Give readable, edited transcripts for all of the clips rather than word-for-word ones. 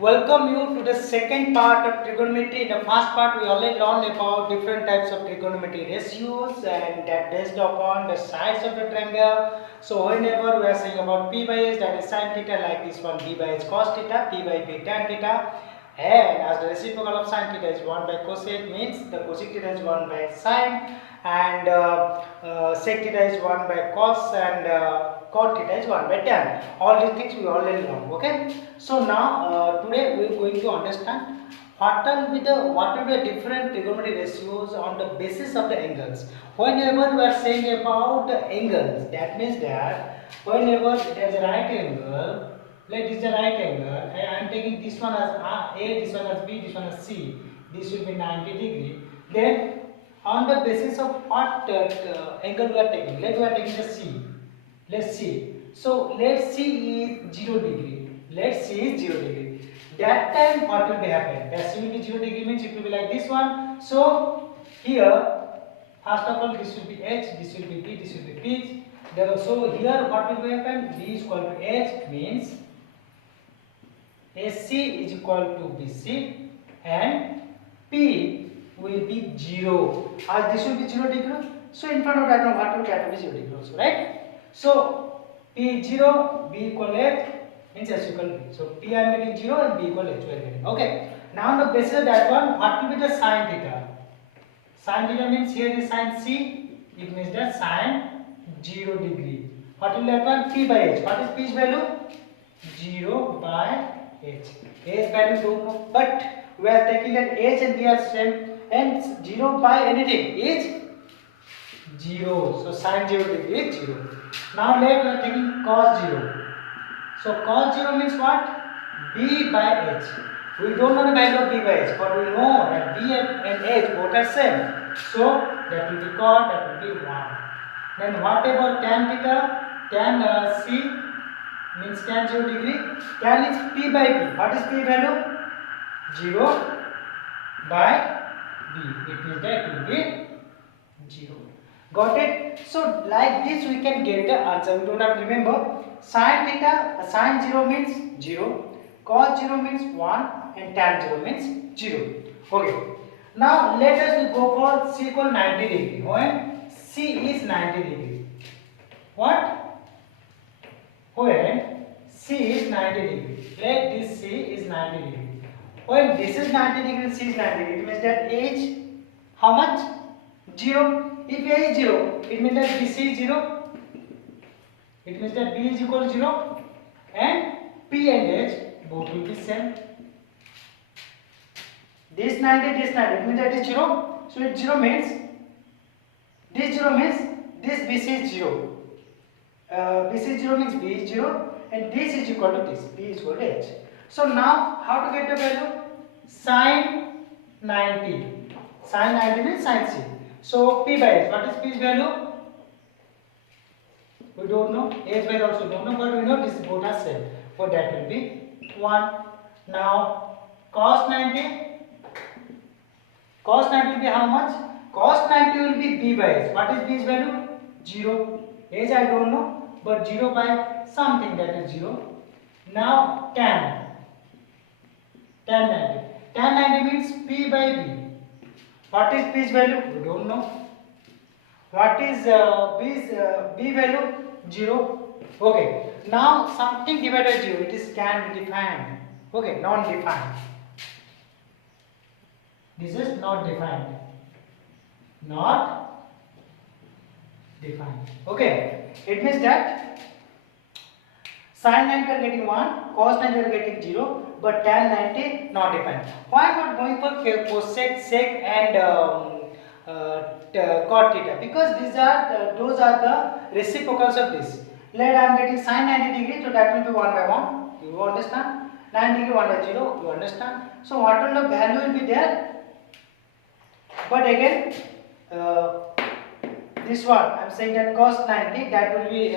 Welcome you to the second part of trigonometry. In the first part, we already learned about different types of trigonometry ratios and that based upon the sides of the triangle. So whenever we are saying about p by h, that is sin theta, like this one, b by h cos theta, p by b tan theta, and as the reciprocal of sin theta is 1 by cosec, means the cosec theta is 1 by sin, and sec theta is 1 by cos, and cot theta is 1 by tan. All these things we already learned. Okay. So now today we are going to understand what will be the different trigonometry ratios on the basis of the angles. Whenever we are saying about the angles, that means that whenever there is a right angle, let this is the right angle. I am taking this one as A, this one as B, this one as C. This will be 90 degree. Then on the basis of what angle we are taking, let we are taking the C. Let's see. So let's see is 0 degree. Let's see is 0 degree. That time what will be happen? That C will be 0 degree means it will be like this one. So here first of all this will be H, this will be P, this will be pitch. So here what will be happen? B is equal to H means AC is equal to BC and P will be 0. As this will be 0 degree. So in front of diagram what will be 0 degree also, right? So P 0, B equal H means S equal B. So P I am getting 0 and B equal H we are getting. Okay. Now on the basis of that one, what will be the sin theta? Sin theta means here is sin C. It means that sin 0 degree. What will that one? P by H. What is P's value? 0 by H. H value don't know, but we are taking that H and B are same, and 0 by anything is 0. So sin 0 degree is 0. Now let we are taking cos 0. So cos 0 means what? B by H. We don't know the value of B by H, but we know that B and H both are same. So that will be cot, that will be 1. Then what about tan theta? Tan C means tan 0 degree. Tan is P by B. What is P value? 0 by B. It means that it will be 0. Got it? So like this we can get the answer. We don't have to remember. Sin theta, sin 0 means 0, cos 0 means 1 and tan 0 means 0. Okay. Now let us go for C equal 90 degree. When C is 90 degree. What? When C is 90 degree. Let this C is 90 degree. When this is 90 degree, C is 90 degree. It means that H how much? 0. If A is 0, it means that BC is 0. It means that B is equal to 0 and P and H both will be same. This 90, this 90, it means that is 0. So it 0 means this 0 means this BC is 0. BC is 0 means B is 0 and this is equal to this. B is equal to H. So now how to get the value? Sin 90. Sin 90 means sin C. So P by H. What is P's value? We don't know. H value also don't know, but we know this both are same. For that will be 1. Now cos 90. Cos 90 will be how much? Cos 90 will be B by H. What is B's value? 0. H I don't know, but 0 by something, that is 0. Now tan. Tan 90. Tan 90 means P by B. What is P's value? We don't know. What is B's B value? 0. Okay. Now something divided 0. It is can be defined. Okay, non-defined. This is not defined. Not defined. Okay. It means that sin 90 are getting 1, cos 90 are getting 0, but tan 90 not defined. Why not going for cosec, sec and cot theta? Because these are those are the reciprocals of this. Let I am getting sin 90 degree, so that will be 1 by 1. You understand? 9 degree 1 by 0. You understand? So what will the value will be there? But again, this one I am saying that cos 90, that will be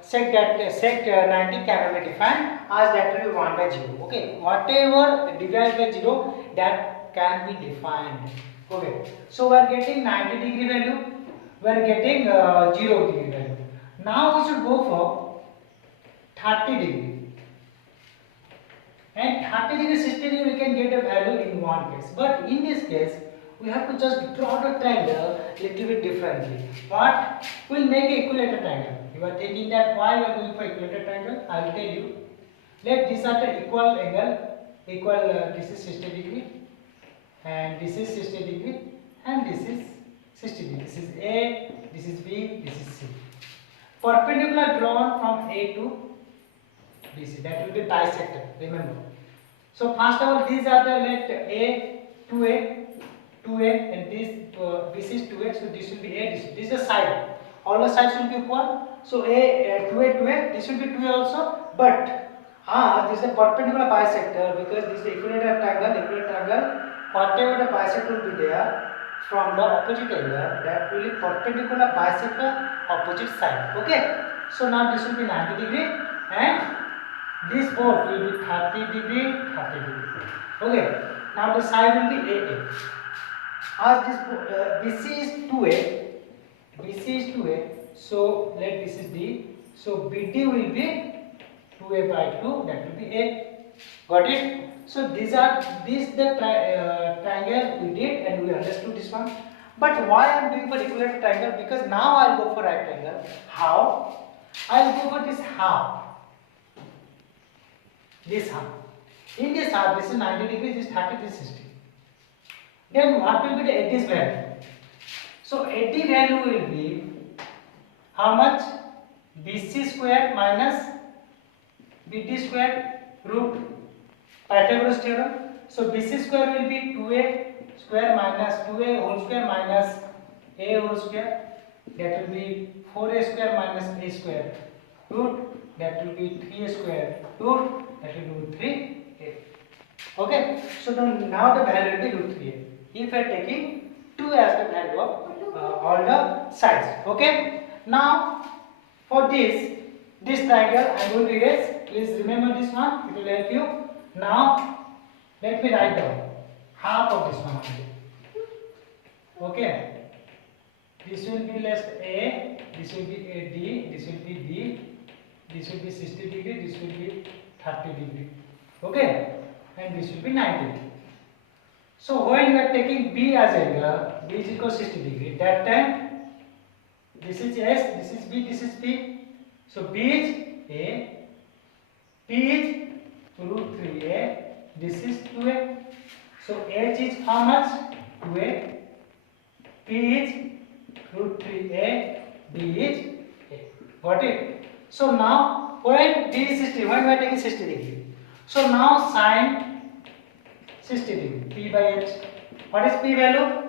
sec 90 cannot be defined, as that will be 1 by 0. Okay, whatever divided by 0, that can be defined. Okay, so we are getting 90 degree value, we are getting 0 degree value. Now we should go for 30 degree. and 30 degree 60 degree we can get a value in one case, but in this case we have to just draw the triangle little bit differently. What? We'll make a equilateral triangle. You are thinking that why we are going for equilateral triangle? I will tell you. Let these are the equal angle, this is 60 degree and this is 60 degree and this is 60 degree. This is A, this is B, this is C. Perpendicular drawn from A to BC, that will be bisected, remember. So first of all, these are the let A, 2A and this is 2A, so this will be A, this is the side. All the sides will be equal. So A, 2A, this will be 2A also, but this is a perpendicular bisector because this is equilateral triangle, whatever the bisector will be there from the opposite angle, that will be perpendicular bisector opposite side. Okay, so now this will be 90 degree and this both will be 30 degree. Okay, now the side will be AA. As this BC is 2A, so let this is B, so BD will be 2A by 2, that will be A. Got it? So these the triangle we did and we understood this one. But why I am doing for equilateral triangle? Because now I will go for right triangle. How? I will go for this half. This half. In this half, this is 90 degrees, this is 30, this is 60. Then what will be the AD's value? So AD value will be how much? BC square minus BD square root Pythagoras theorem. So BC square will be 2A square minus 2A whole square minus A whole square, that will be 4A square minus A square root, that will be 3A square root, that will be 3A. Okay, so now the value will be root 3A if I am taking 2 as the value of all the sides. Okay, now for this triangle I am going to erase. Please remember this one, it will help you. Now let me write down half of this one. Okay, this will be less A, this will be AD, this will be B, this will be 60 degree, this will be 30 degree. Okay, and this will be 90. So when we are taking B as angle, B is equal to 60 degree, that time this is S, this is B, this is P. So B is A, P is root 3A, this is 2A. So H is how much? 2A. P is root 3A, B is A. Got it? So now when B is 60, when we are taking 60 degree. So now sine 60 degree, P by H. What is P value?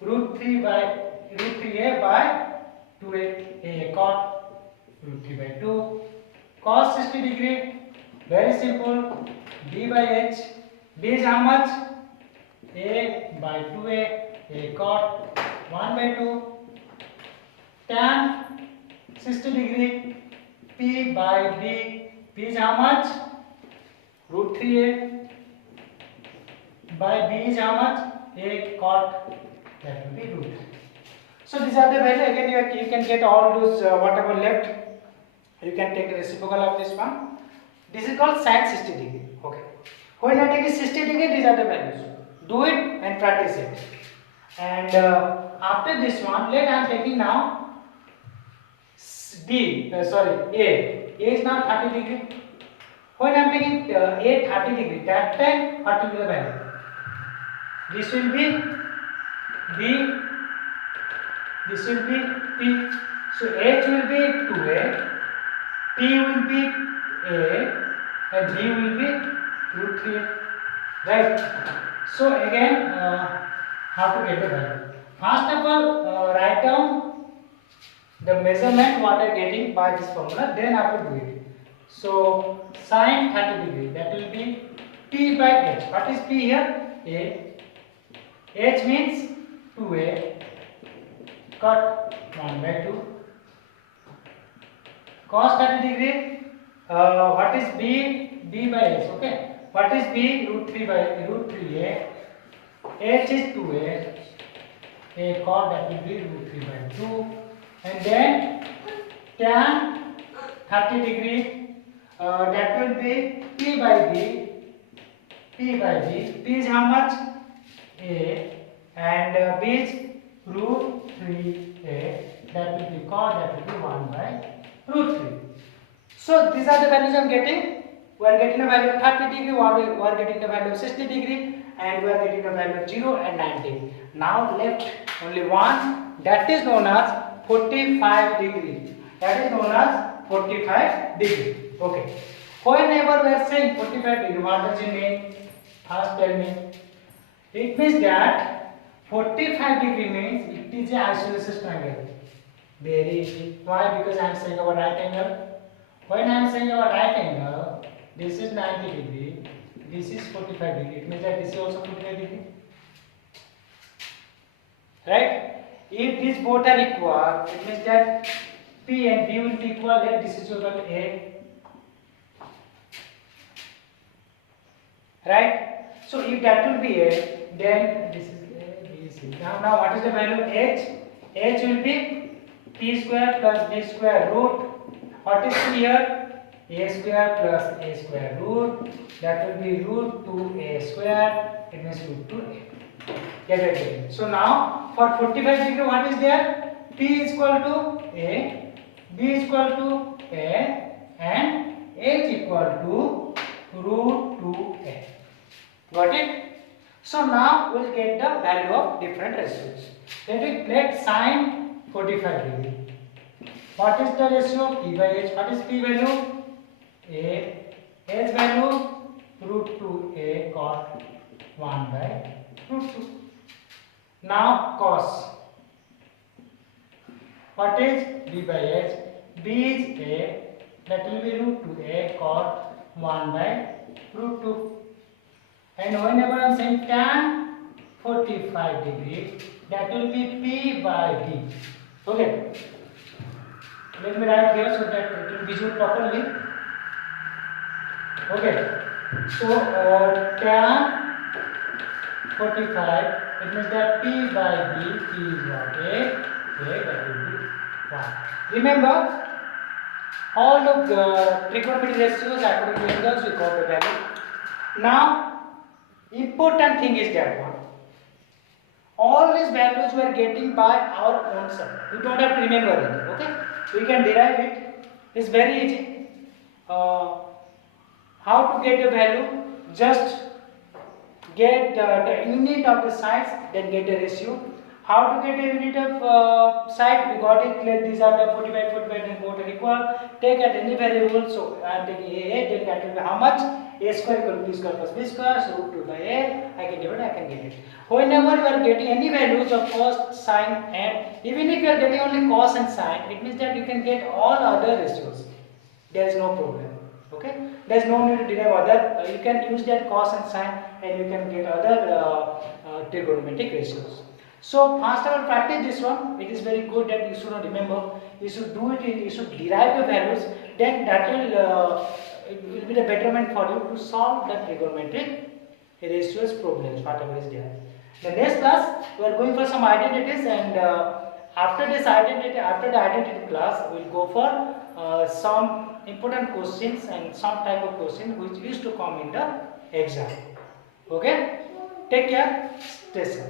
Root 3A by 2A. A cot root 3 by 2. Cos 60 degree, very simple. B by H. B is how much? A by 2A. A cot 1 by 2. Tan 60 degree, P by B. P is how much? Root 3A by B is how much? A cot, that will be root 3. So these are the value. Again you can get all those whatever left. You can take the reciprocal of this one. This is called sine 60 degree. Okay. When I take 60 degree, these are the values. Do it and practice it. And after this one, let I am taking now A. A is now 30 degree. When I am taking A 30 degree, that time what will be the value? This will be B, this will be P. So H will be 2A, P will be A, and B will be root 3A. Right? So again, how to get the value? First of all, write down the measurement what I am getting by this formula, then I have to do it. So sine 30 degree, that will be P by H. What is P here? A. H means 2A, cut 1 by 2. Cos 30 degree, what is B? B by H. Okay. What is B? Root 3A. H is 2A. A cot, that will be root 3 by 2. And then tan 30 degree, that will be P by B. P by B. P is how much? A, and B is root 3A. That will be called, that will be 1 by root 3. So these are the values I am getting. We are getting a value of 30 degree, we are getting the value of 60 degree, and we are getting the value of 0 and 90. Now left only one, that is known as 45 degree. That is known as 45 degree. Okay. Whenever we are saying 45 degree, what does it mean? First tell me. It means that 45 degree means it is an isosceles triangle. Very easy. Why? Because I am saying our right angle. When I am saying our right angle, this is 90 degree, this is 45 degree. It means that this is also 45 degree. Right? If these both are equal, it means that P and B will be equal. Let this is equal to A. Right? So if that will be A, then this is A, B, C. Now what is the value of H? H will be P square plus B square root. What is here? A square plus A square root. That will be root 2A square. It means root 2A. Get it? So now for 45 degree, what is there? P is equal to A, B is equal to A, and H equal to root 2A. Got it? So now we'll get the value of different ratios. Let sine 45 degree. What is the ratio? P by H. What is P value? A. H value root 2A cot 1 by root 2. Now cos. What is B by H? B is A. That will be root 2A cot 1 by root 2. And whenever I am saying tan 45 degree, that will be P by B. Okay. Let me write here so that it will be visual properly. Okay. So tan 45, it means that P by B, P is what? A, that will be 1. Remember, all of the trigonometric ratios according to angles we got the value. Now, important thing is that one. All these values we are getting by our own self. You don't have to remember it. Okay? We can derive it. It's very easy. How to get the value? Just get the unit of the sides, then get the ratio. How to get a unit of side? We got it. Let these are the 45, 45, then both are equal. Take at any variable. So I am taking A, then that will be how much? A square equal to B square plus B square. So root 2 by A. I can divide, I can get it. Whenever you are getting any values of cos, sine, and even if you are getting only cos and sine, it means that you can get all other ratios. There is no problem. Okay? There is no need to derive other. You can use that cos and sine, and you can get other trigonometric ratios. So first of all, practice this one. It is very good that you should not remember. You should do it. You should derive the values. Then that will be the betterment for you to solve the trigonometric ratios problems, whatever is there. The next class we are going for some identities, and after the identity class, we will go for some important questions and some type of question which used to come in the exam. Okay? Take care. Stay safe.